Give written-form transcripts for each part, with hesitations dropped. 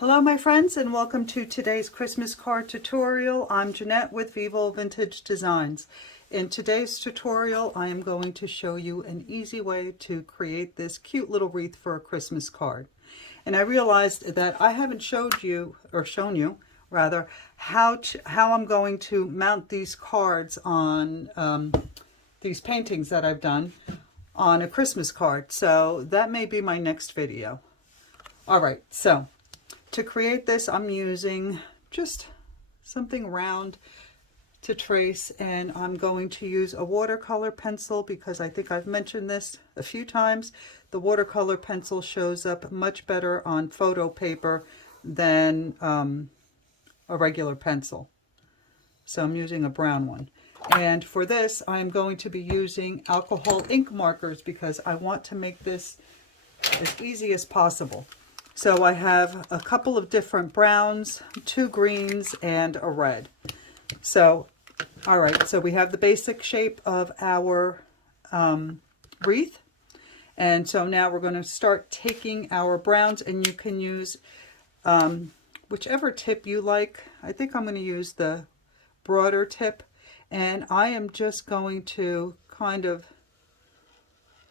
Hello my friends, and welcome to today's Christmas card tutorial. I'm Jeanette with Vivo Vintage Designs. In today's tutorial I am going to show you an easy way to create this cute little wreath for a Christmas card. And I realized that I haven't shown you rather how I'm going to mount these cards on these paintings that I've done on a Christmas card. So that may be my next video. Alright, so to create this, I'm using just something round to trace, and I'm going to use a watercolor pencil because I think I've mentioned this a few times. The watercolor pencil shows up much better on photo paper than a regular pencil. So I'm using a brown one. And for this, I'm going to be using alcohol ink markers because I want to make this as easy as possible. So I have a couple of different browns, 2 greens, and a red. So, all right, so we have the basic shape of our wreath. And so now we're going to start taking our browns, and you can use whichever tip you like. I think I'm going to use the broader tip. And I am just going to kind of,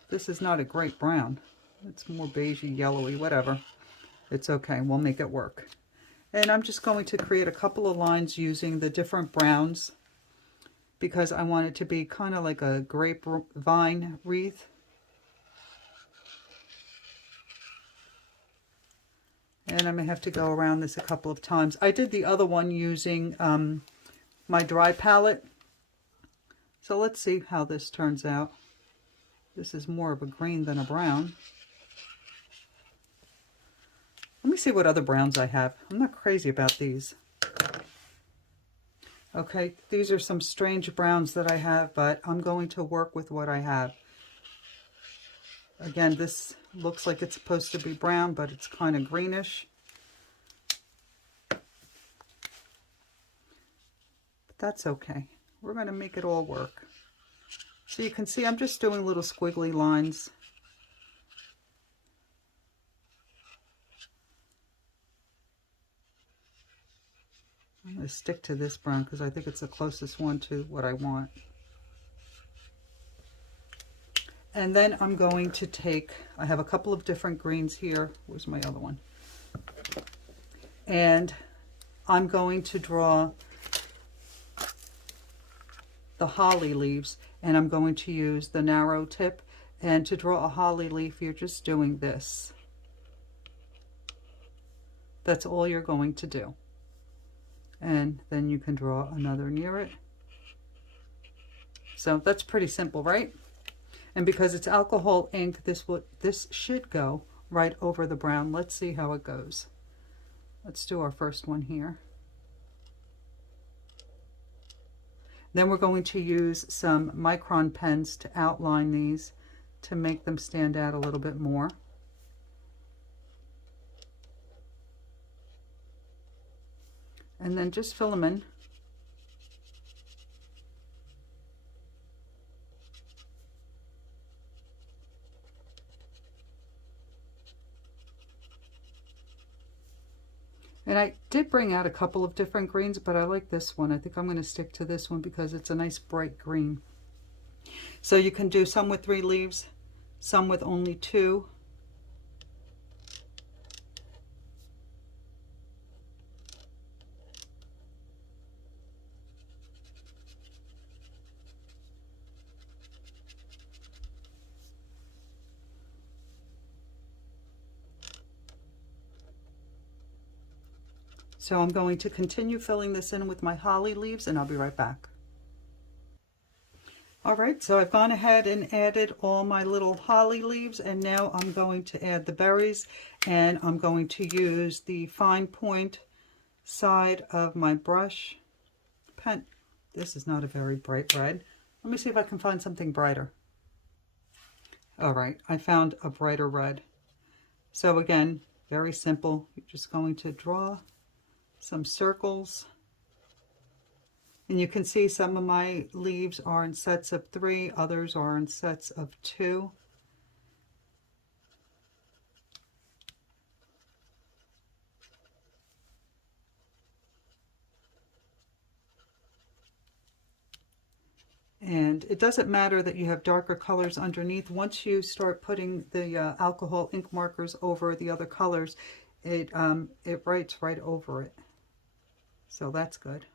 this is not a great brown. It's more beigey, yellowy, whatever. It's okay, we'll make it work. And I'm just going to create a couple of lines using the different browns because I want it to be kind of like a grapevine wreath. And I may have to go around this a couple of times. I did the other one using my dry palette. So let's see how this turns out. This is more of a green than a brown. Let me see what other browns I have. I'm not crazy about these. Okay, these are some strange browns that I have, but I'm going to work with what I have. Again, this looks like it's supposed to be brown, but it's kind of greenish. But that's okay. We're going to make it all work. So you can see I'm just doing little squiggly lines. I'm going to stick to this brown because I think it's the closest one to what I want. And then I'm going to take, I have a couple of different greens here. Where's my other one? And I'm going to draw the holly leaves, and I'm going to use the narrow tip. And to draw a holly leaf, you're just doing this. That's all you're going to do. And then you can draw another near it. So that's pretty simple, right? And because it's alcohol ink, this should go right over the brown. Let's see how it goes. Let's do our first one here. Then we're going to use some MICRON pens to outline these to make them stand out a little bit more. And then just fill them in. And I did bring out a couple of different greens, but I like this one. I think I'm going to stick to this one because it's a nice bright green. So you can do some with 3 leaves, some with only 2. So I'm going to continue filling this in with my holly leaves, and I'll be right back. Alright, so I've gone ahead and added all my little holly leaves, and now I'm going to add the berries, and I'm going to use the fine point side of my brush pen. This is not a very bright red. Let me see if I can find something brighter. Alright, I found a brighter red. So again, very simple. You're just going to draw some circles, and you can see some of my leaves are in sets of 3, others are in sets of 2. And it doesn't matter that you have darker colors underneath. Once you start putting the alcohol ink markers over the other colors, it writes right over it. So that's good.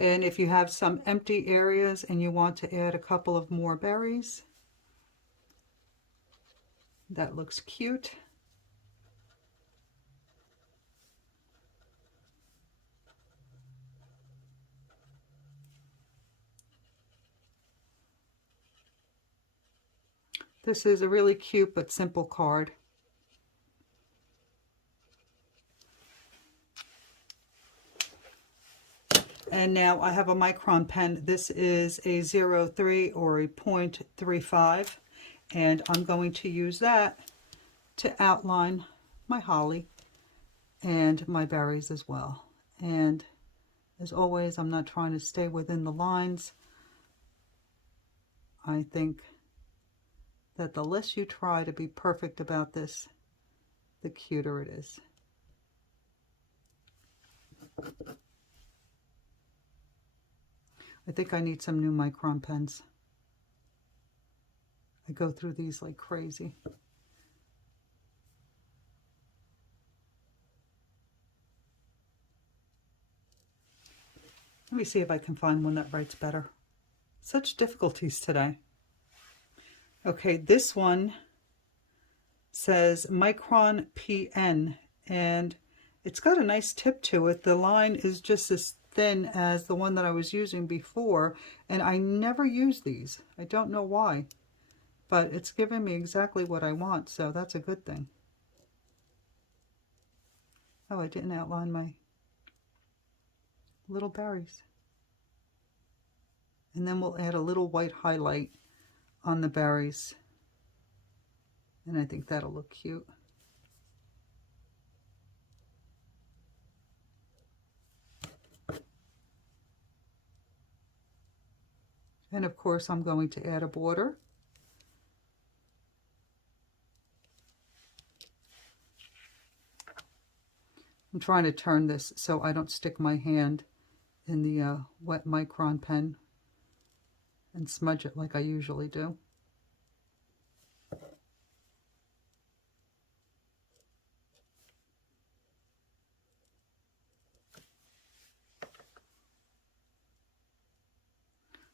And if you have some empty areas and you want to add a couple of more berries, that looks cute. This is a really cute but simple card. And now I have a micron pen. This is a 0.3 or a 0.35, and I'm going to use that to outline my holly and my berries as well. And as always, I'm not trying to stay within the lines. I think that the less you try to be perfect about this, the cuter it is. I think I need some new micron pens. I go through these like crazy. Let me see if I can find one that writes better. Such difficulties today. Okay, this one says Micron PN, and it's got a nice tip to it. The line is just as thin as the one that I was using before, and I never use these. I don't know why, but it's giving me exactly what I want, so that's a good thing. Oh, I didn't outline my little berries. And then we'll add a little white highlight on the berries, and I think that'll look cute. And of course I'm going to add a border. I'm trying to turn this so I don't stick my hand in the wet micron pen and smudge it like I usually do.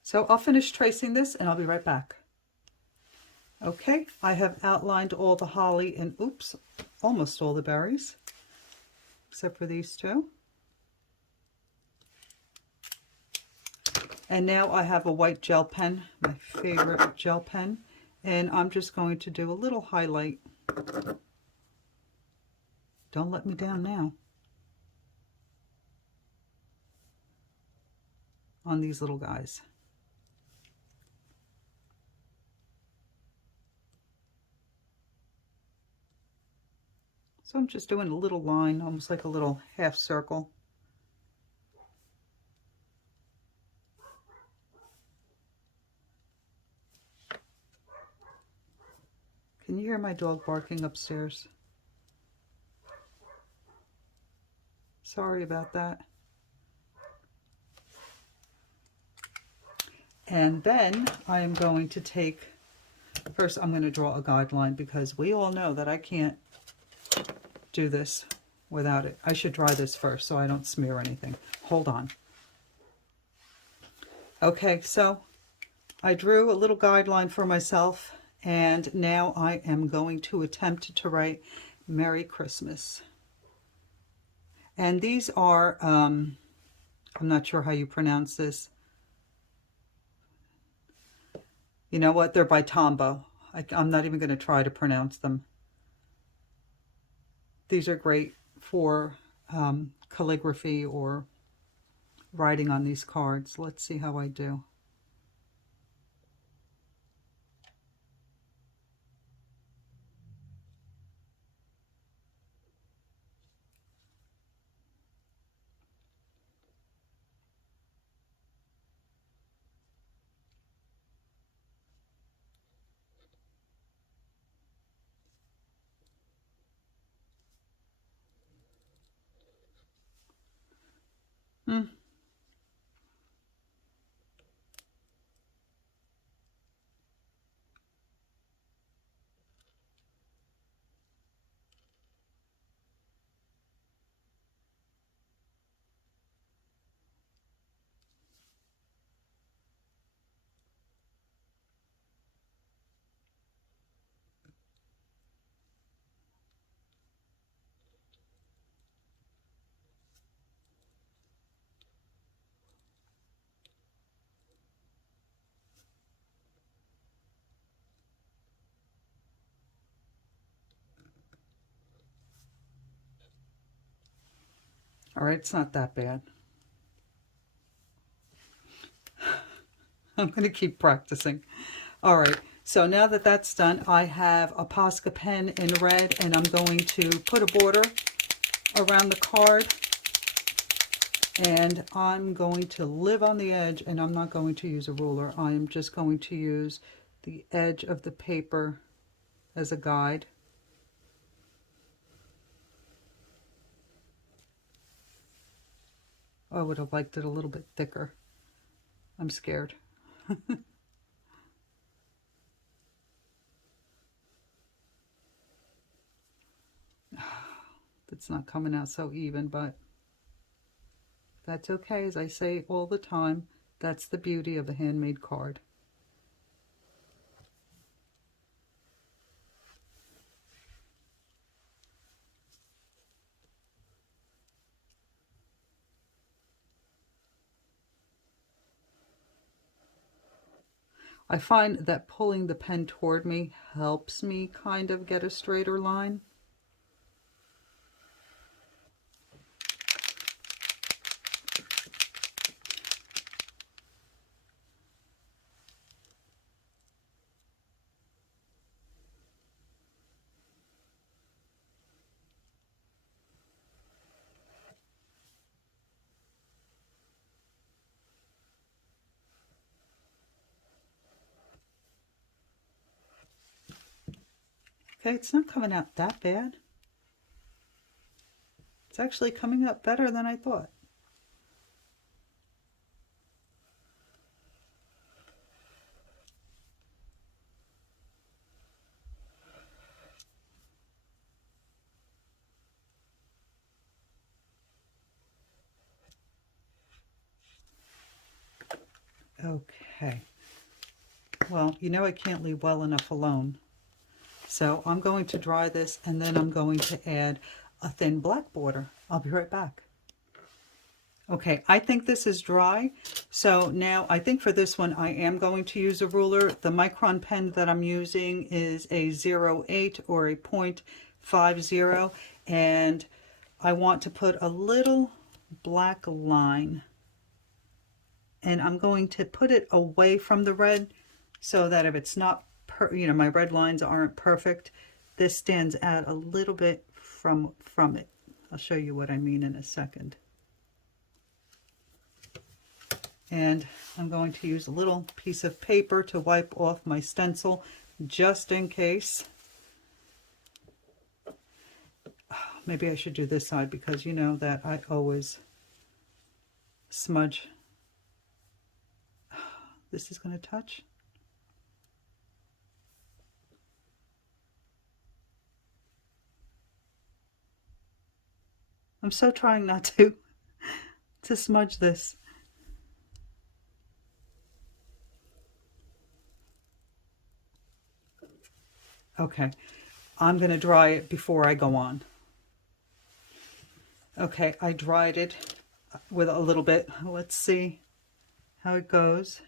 So I'll finish tracing this and I'll be right back. Okay, I have outlined all the holly and oops, almost all the berries, except for these two. And now I have a white gel pen, my favorite gel pen, and I'm just going to do a little highlight. Don't let me down now. On these little guys. So I'm just doing a little line, almost like a little half circle. Can you hear my dog barking upstairs? Sorry about that. And then I am going to take, first I'm going to draw a guideline because we all know that I can't do this without it. I should dry this first so I don't smear anything. Hold on. Okay, so I drew a little guideline for myself, and now I am going to attempt to write Merry Christmas. And these are, I'm not sure how you pronounce this. You know what? They're by Tombow. I'm not even going to try to pronounce them. These are great for calligraphy or writing on these cards. Let's see how I do. Mm. All right, it's not that bad. I'm going to keep practicing. All right, so now that that's done, I have a POSCA pen in red, and I'm going to put a border around the card, and I'm going to live on the edge, and I'm not going to use a ruler. I am just going to use the edge of the paper as a guide. I would have liked it a little bit thicker. I'm scared. It's not coming out so even, but that's okay. As I say all the time, that's the beauty of a handmade card. I find that pulling the pen toward me helps me kind of get a straighter line. Okay, it's not coming out that bad. It's actually coming out better than I thought. Okay. Well, you know I can't leave well enough alone. So I'm going to dry this, and then I'm going to add a thin black border. I'll be right back. Okay, I think this is dry. So now I think for this one I am going to use a ruler. The Micron pen that I'm using is a 0.8 or a 0.50, and I want to put a little black line, and I'm going to put it away from the red so that if it's not, my red lines aren't perfect, this stands out a little bit from it. I'll show you what I mean in a second. And I'm going to use a little piece of paper to wipe off my stencil just in case. Maybe I should do this side because you know that I always smudge. This is going to touch. I'm so trying not to smudge this. Okay, I'm going to dry it before I go on. Okay, I dried it with a little bit. Let's see how it goes.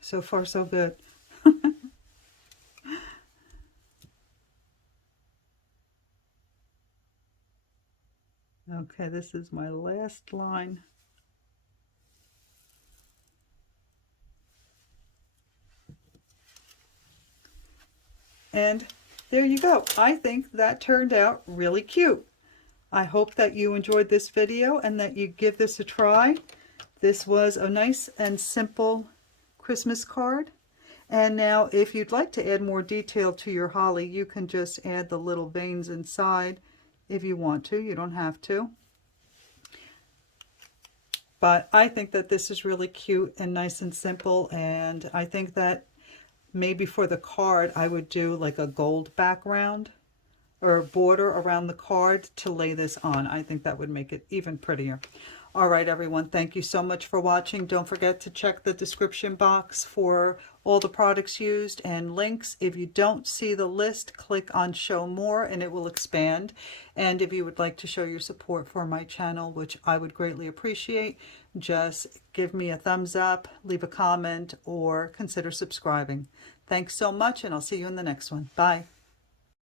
So far, so good. Okay, this is my last line. And there you go. I think that turned out really cute. I hope that you enjoyed this video and that you give this a try. This was a nice and simple Christmas card. And now if you'd like to add more detail to your holly, you can just add the little veins inside if you want to. You don't have to. But I think that this is really cute and nice and simple, and I think that maybe for the card I would do like a gold background or border around the card to lay this on. I think that would make it even prettier. All right, everyone, thank you so much for watching. Don't forget to check the description box for all the products used and links. If you don't see the list, click on Show More and it will expand. And if you would like to show your support for my channel, which I would greatly appreciate, just give me a thumbs up, leave a comment, or consider subscribing. Thanks so much, and I'll see you in the next one. Bye.